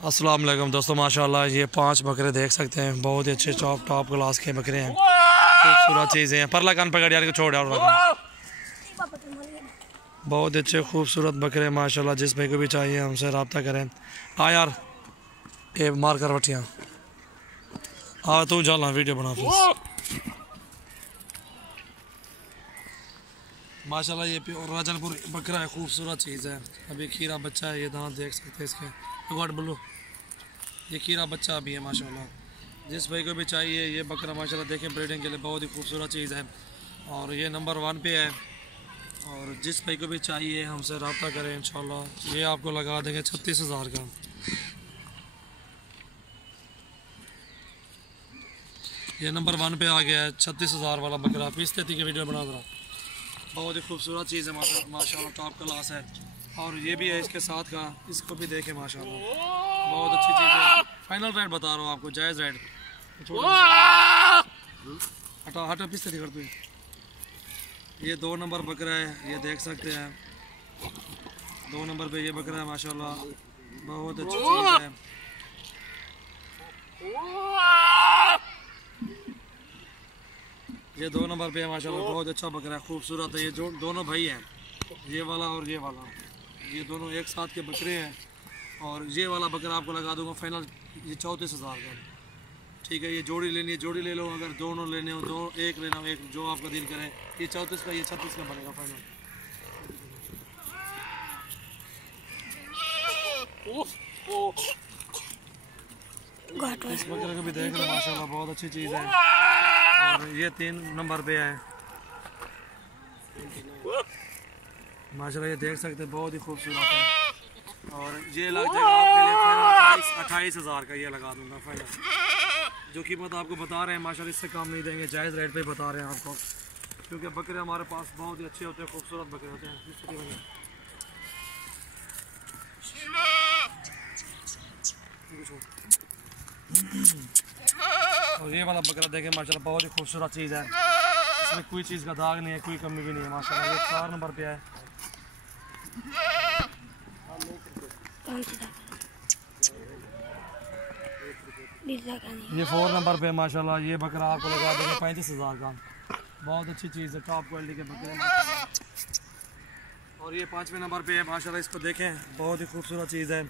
अस्सलाम वालेकुम दोस्तों, माशाल्लाह ये 5 बकरे देख सकते हैं। बहुत ही अच्छे टॉप क्लास के बकरे हैं, खूबसूरत चीज़ें हैं। परला कान पकड़ यार को छोड़ यार। बहुत अच्छे खूबसूरत बकरे माशाल्लाह। जिस भाई को भी चाहिए हमसे रब्ता करें। हाँ यार ये मार कर बटिया। हाँ तू चल वीडियो बना फिर। माशाल्लाह ये राजलपुर बकरा है, खूबसूरत चीज़ है। अभी खीरा बच्चा है, ये दांत देख सकते हैं इसके। गॉड बोलो ये खीरा बच्चा भी है माशाल्लाह। जिस भाई को भी चाहिए ये बकरा माशाल्लाह देखें, ब्रीडिंग के लिए बहुत ही खूबसूरत चीज़ है और ये नंबर 1 पे है। और जिस भाई को भी चाहिए हमसे रब्ता करें इंशाल्लाह। ये आपको लगा देंगे 36,000 का। ये नंबर 1 पे आ गया है 36,000 वाला बकरा। पीस 33 की वीडियो बना रहा। बहुत ही खूबसूरत चीज़ है माशाल्लाह, टॉप क्लास है। और ये भी है इसके साथ का, इसको भी देखें माशाल्लाह, बहुत अच्छी चीज़ है। फाइनल रेट बता रहा हूँ आपको, जायज़ रेट। हटा हटा पीस 33 कर दो। ये 2 नंबर बकरा है, ये देख सकते हैं। 2 नंबर पे ये बकरा है माशाल्लाह, बहुत अच्छी चीज़ है। ये 2 नंबर पे है माशाल्लाह, बहुत अच्छा बकरा है, खूबसूरत है। ये जो दोनों भाई हैं, ये वाला और ये वाला, ये दोनों एक साथ के बकरे हैं। और ये वाला बकरा आपको लगा दूंगा फाइनल ये 34,000 का। ठीक है, ये जोड़ी लेनी है जोड़ी ले लो, अगर दोनों लेने हो दो, एक लेना हो एक, जो आपका दिल करे। ये 34 का, ये 36 का बनेगा फाइनल। इस बकरे को भी देख लो माशाल्लाह, बहुत अच्छी चीज़ है। और ये 3 नंबर पे है माशाल्लाह, ये देख सकते हैं, बहुत ही खूबसूरत है। और ये लग जाएगा आपके लिए 28,000 का, ये लगा दूंगा फाइनल। जो कीमत आपको बता रहे हैं माशाल्लाह, इससे कम नहीं देंगे, जायज़ रेट पे बता रहे हैं आपको। क्योंकि बकरे हमारे पास बहुत ही अच्छे होते हैं, खूबसूरत बकरे होते हैं। और ये वाला बकरा देखें माशाल्लाह, बहुत ही खूबसूरत चीज़ है। इसमें कोई चीज़ का दाग नहीं है, कोई कमी भी नहीं है माशाल्लाह। ये 4 नंबर पे है। ये 4 नंबर पे माशाल्लाह, ये बकरा आपको लगा देंगे 35,000 का। बहुत अच्छी चीज़ है, टॉप क्वालिटी के बकरे माशाल्लाह। और ये 5वें नंबर पे है माशाल्लाह, इसको देखें, बहुत ही खूबसूरत चीज़ है।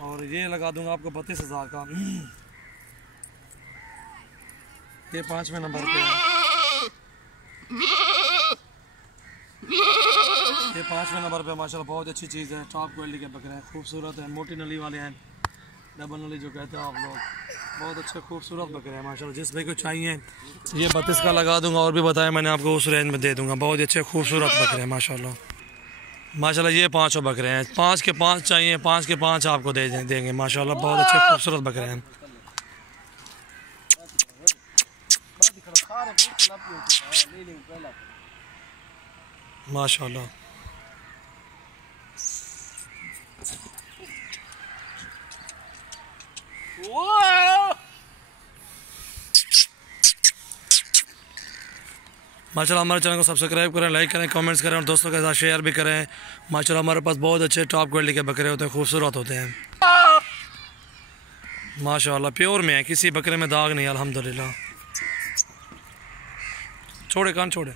और ये लगा दूंगा आपको 32,000 का। ये 5वें नंबर पे है। ये 5वें नंबर पे माशाल्लाह, बहुत अच्छी चीज़ है, टॉप क्वालिटी के बकरे हैं, खूबसूरत है। मोटी नली वाले हैं, डबल नली जो कहते हैं आप लोग। बहुत अच्छे खूबसूरत बकरे हैं माशाल्लाह। जिस भाई को चाहिए ये 32 का लगा दूंगा। और भी बताया मैंने आपको, उस रेंज में दे दूंगा। बहुत अच्छे खूबसूरत बकरे हैं माशाल्लाह। माशाल्लाह ये 5 बकरे हैं, 5 के 5 चाहिए, 5 के 5 आपको दे देंगे माशाल्लाह। बहुत अच्छे खूबसूरत बकरे हैं माशाल्लाह। माशाल्लाह हमारे चैनल को सब्सक्राइब करें, लाइक करें, कमेंट्स करें और दोस्तों के साथ शेयर भी करें। माशाल्लाह हमारे पास बहुत अच्छे टॉप क्वालिटी के बकरे होते हैं, खूबसूरत होते हैं माशाल्लाह। प्योर में है, किसी बकरे में दाग नहीं अल्हम्दुलिल्लाह। छोड़े कान छोड़े।